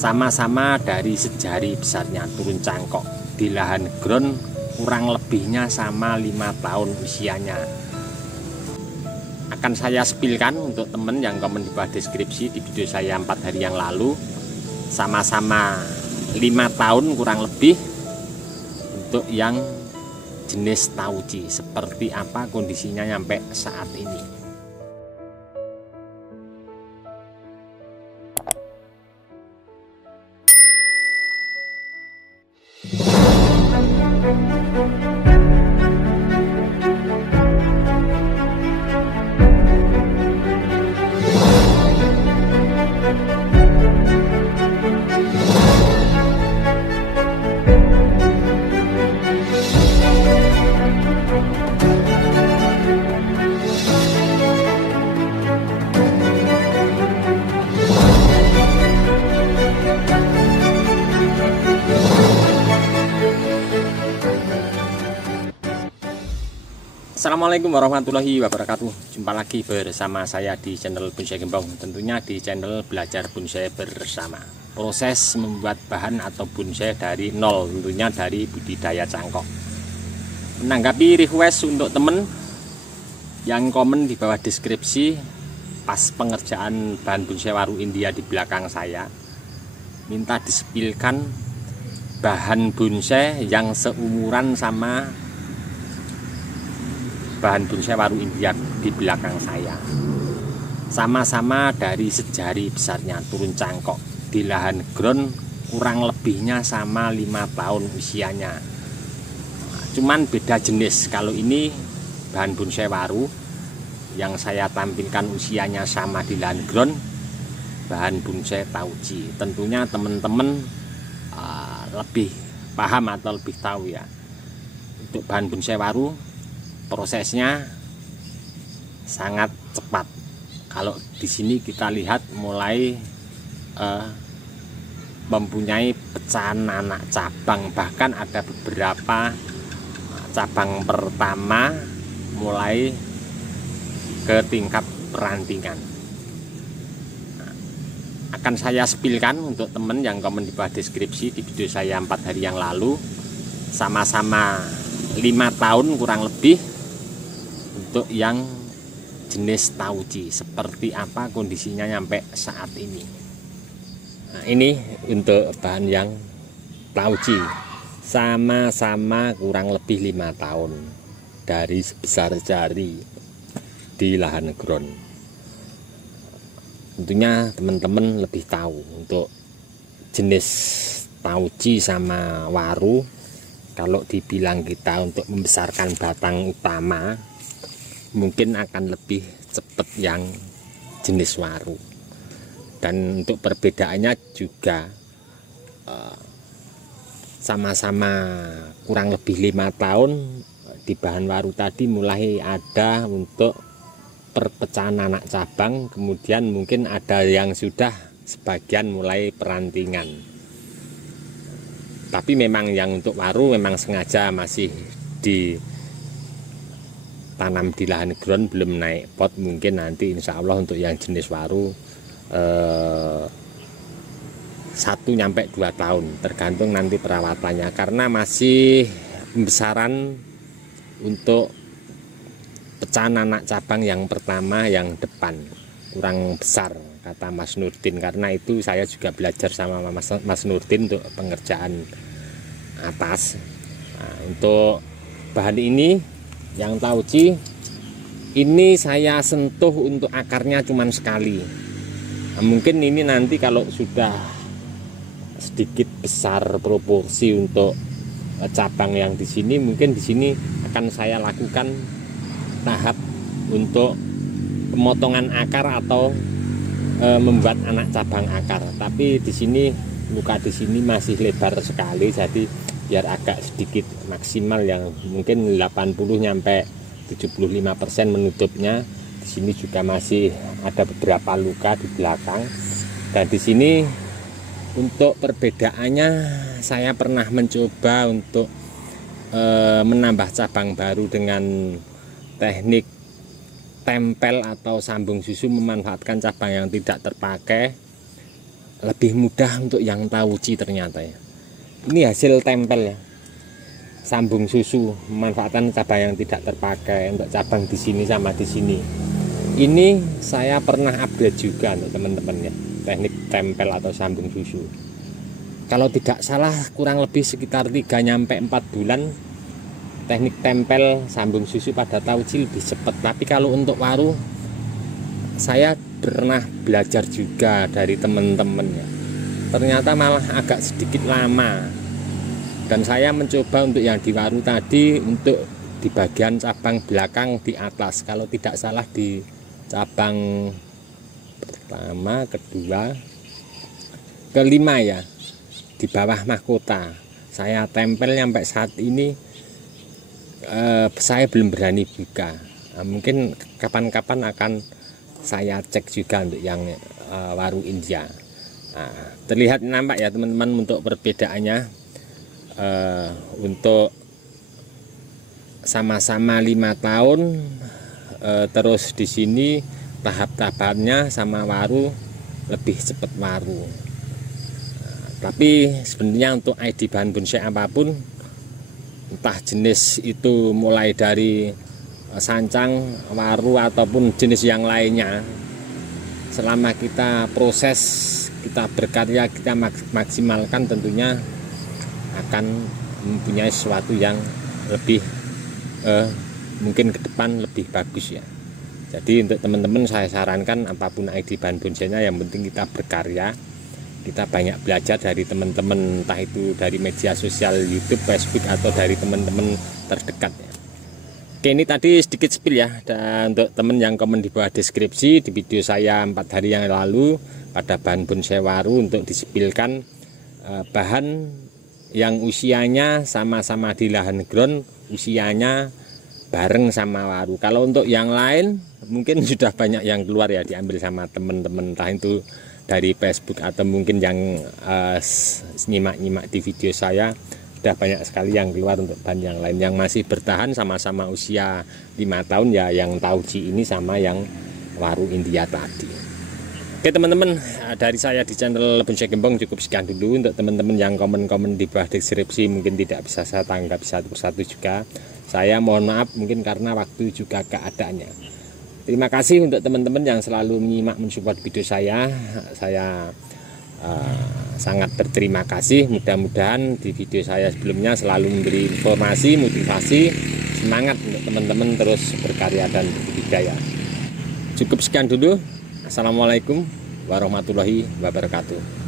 sama-sama dari sejari besarnya turun cangkok di lahan ground, kurang lebihnya sama 5 tahun usianya. Akan saya spilkan untuk teman yang komen di bawah deskripsi di video saya 4 hari yang lalu. Sama-sama 5 tahun kurang lebih untuk yang jenis tauci. Seperti apa kondisinya sampai saat ini. Assalamualaikum warahmatullahi wabarakatuh. Jumpa lagi bersama saya di channel Bonsai Gembong. Tentunya di channel Belajar Bonsai Bersama. Proses membuat bahan atau bonsai dari nol, tentunya dari budidaya cangkok. Menanggapi request untuk temen yang komen di bawah deskripsi pas pengerjaan bahan bonsai waru India di belakang saya, minta disepilkan bahan bonsai yang seumuran sama bahan bonsai waru India di belakang saya. Sama-sama dari sejari besarnya turun cangkok di lahan ground, kurang lebihnya sama 5 tahun usianya. Cuman beda jenis. Kalau ini bahan bonsai waru yang saya tampilkan usianya sama di lahan ground, bahan bonsai tauci. Tentunya teman-teman lebih paham atau lebih tahu ya. Untuk bahan bonsai waru prosesnya sangat cepat. Kalau di sini kita lihat mulai mempunyai pecahan anak cabang, bahkan ada beberapa cabang pertama mulai ke tingkat perantingan. Akan saya spilkan untuk teman yang komen di bawah deskripsi di video saya 4 hari yang lalu. Sama-sama 5 tahun kurang lebih untuk yang jenis tauci. Seperti apa kondisinya sampai saat ini. Nah, ini untuk bahan yang tauci, sama-sama kurang lebih 5 tahun dari sebesar jari di lahan ground. Tentunya teman-teman lebih tahu untuk jenis tauci sama waru. Kalau dibilang kita untuk membesarkan batang utama, mungkin akan lebih cepat yang jenis waru. Dan untuk perbedaannya juga sama-sama kurang lebih 5 tahun. Di bahan waru tadi mulai ada untuk perpecahan anak cabang, kemudian mungkin ada yang sudah sebagian mulai perantingan. Tapi memang yang untuk waru memang sengaja masih ditanam di lahan ground, belum naik pot. Mungkin nanti insya Allah untuk yang jenis waru 1–2 tahun, tergantung nanti perawatannya. Karena masih pembesaran untuk pecahan anak cabang yang pertama, yang depan kurang besar kata Mas Nurdin. Karena itu saya juga belajar sama Mas Nurdin untuk pengerjaan atas. Nah, untuk bahan ini yang tauci ini saya sentuh untuk akarnya cuman sekali. Nah, mungkin ini nanti kalau sudah sedikit besar proporsi untuk cabang yang di sini, mungkin di sini akan saya lakukan tahap untuk pemotongan akar atau membuat anak cabang akar. Tapi di sini luka di sini masih lebar sekali, jadi biar agak sedikit maksimal yang mungkin 80–75% menutupnya. Di sini juga masih ada beberapa luka di belakang. Dan di sini untuk perbedaannya saya pernah mencoba untuk menambah cabang baru dengan teknik tempel atau sambung susu, memanfaatkan cabang yang tidak terpakai. lebih mudah untuk yang tauci ternyata ya. Ini hasil tempel ya, sambung susu, memanfaatkan cabang yang tidak terpakai untuk cabang di sini sama di sini. Ini saya pernah upgrade juga untuk teman-teman ya, teknik tempel atau sambung susu. Kalau tidak salah kurang lebih sekitar 3-4 bulan teknik tempel sambung susu pada tauci lebih cepat. Tapi kalau untuk waru saya pernah belajar juga dari teman-teman ya, ternyata malah agak sedikit lama. Dan saya mencoba untuk yang di waru tadi untuk di bagian cabang belakang di atas, kalau tidak salah di cabang pertama, kedua, kelima ya, di bawah mahkota saya tempel sampai saat ini. Saya belum berani buka. Mungkin kapan-kapan akan saya cek juga untuk yang waru India. Terlihat nampak ya teman-teman untuk perbedaannya. Untuk sama-sama 5 tahun, terus di sini tahap-tahapannya sama waru lebih cepat waru. Tapi sebenarnya untuk ID bahan bonsai apapun, entah jenis itu mulai dari sancang, waru ataupun jenis yang lainnya, selama kita proses, kita berkarya, kita maksimalkan, tentunya akan mempunyai sesuatu yang lebih mungkin ke depan lebih bagus ya. Jadi untuk teman-teman saya sarankan apapun ID bahan bonsainya, yang penting kita berkarya, kita banyak belajar dari teman-teman, entah itu dari media sosial YouTube, Facebook, atau dari teman-teman terdekat ya. Oke, ini tadi sedikit spill ya, dan untuk teman yang komen di bawah deskripsi di video saya 4 hari yang lalu pada bahan bonsai waru untuk disipilkan bahan yang usianya sama-sama di lahan ground, usianya bareng sama waru. Kalau untuk yang lain mungkin sudah banyak yang keluar ya, diambil sama teman-teman, entah itu dari Facebook atau mungkin yang nyimak-nyimak di video saya, sudah banyak sekali yang keluar untuk bahan yang lain. Yang masih bertahan sama-sama usia 5 tahun ya, yang tauci ini sama yang waru India tadi. Oke teman-teman, dari saya di channel Bonsai Gembong cukup sekian dulu. Untuk teman-teman yang komen-komen di bawah deskripsi mungkin tidak bisa saya tanggapi satu persatu juga, saya mohon maaf mungkin karena waktu juga keadaannya. Terima kasih untuk teman-teman yang selalu menyimak, mensupport video saya sangat berterima kasih. Mudah-mudahan di video saya sebelumnya selalu memberi informasi, motivasi, semangat untuk teman-teman terus berkarya dan berbudaya. Cukup sekian dulu. Assalamualaikum warahmatullahi wabarakatuh.